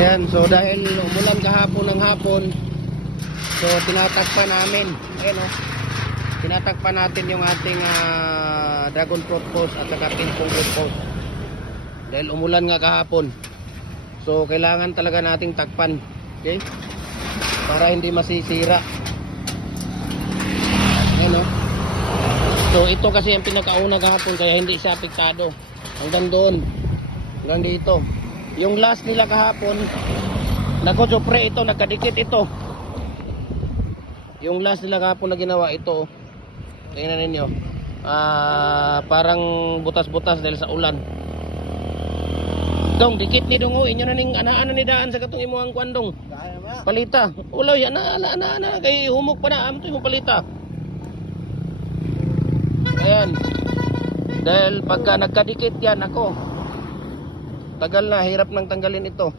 Ayan, so dahil umulan kahapon ng hapon, so tinatakpan namin. Ayan o, tinatakpan natin yung ating dragon fruit post at saka pingpong fruit post. Dahil umulan nga kahapon, so kailangan talaga nating takpan, okay, para hindi masisira. Ayan o. So ito kasi ang pinakauna kahapon, kaya hindi siya apektado. Hanggang doon, hanggang dito. Yung last nila kahapon, nagkosopre ito, nagkadikit ito. Yung last nila kahapon na ginawa ito, tingnan ninyo, parang butas-butas dahil sa ulan. Dong, dikit ni dong, inyo na ning ana-ana ni daan sa katong imuhang kwandong. Palita. Uloy, ana, kay humok pa na, amto mo palita. Ayan. Dahil pagka nagkadikit yan, ako, tagal na, hirap nang tanggalin ito.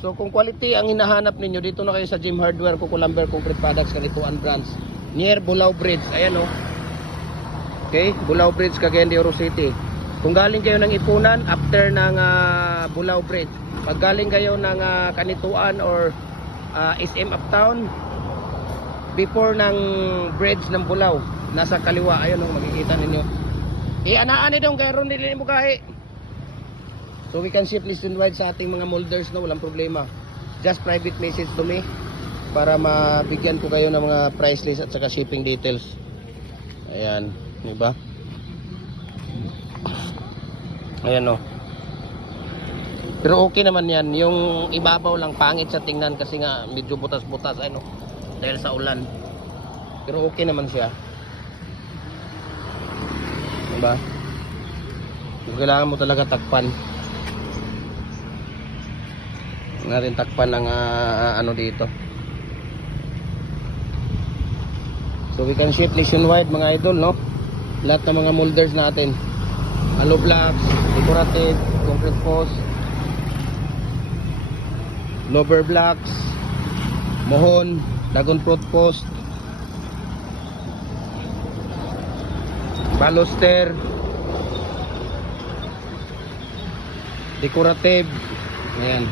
So kung quality ang hinahanap ninyo, dito na kayo sa Gym Hardware, Kukulamber Concrete Products, Kanituan Branch, near Bulao Bridge. Ayan o. Okay, Bulao Bridge, Cagayan de Oro City. Kung galing kayo ng Ipunan, after ng Bulao Bridge. Pag galing kayo ng Kanituan or SM Uptown, before ng bridge ng Bulao, nasa kaliwa, ayun o, makikita ninyo. Anaan dong, kaya ron nilin mo kahi. So we can ship nationwide sa ating mga molders, no, walang problema. Just private message to me para mabigyan ko kayo ng mga price list at saka shipping details. Ayan, di ba? Ayan o. Pero okay naman yan. Yung ibabaw lang pangit sa tingnan kasi nga medyo butas-butas, ano, dahil sa ulan. Pero okay naman siya. Diba? Kailangan mo talaga takpan. Natin takpan ng ano dito. So we can ship nationwide mga idol, no? Lahat ng mga molders natin. Hollow blocks, decorative, concrete post, lower blocks, mohon, dragon fruit post, baluster, decorative. Ayan.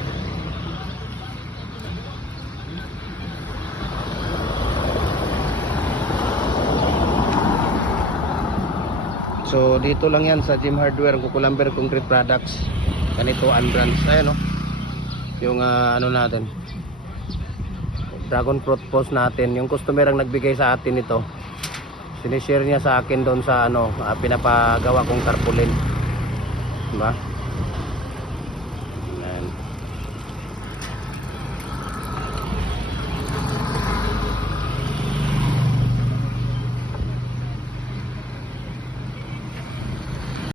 So dito lang yan sa Gym Hardware, Kukulamber Concrete Products, Kanituan Branch. Ayan o, yung ano natin, dragon fruit post natin. Yung customer ang nagbigay sa atin ito, sinishare niya sa akin doon sa ano, pinapagawa kong tarpaulin, diba?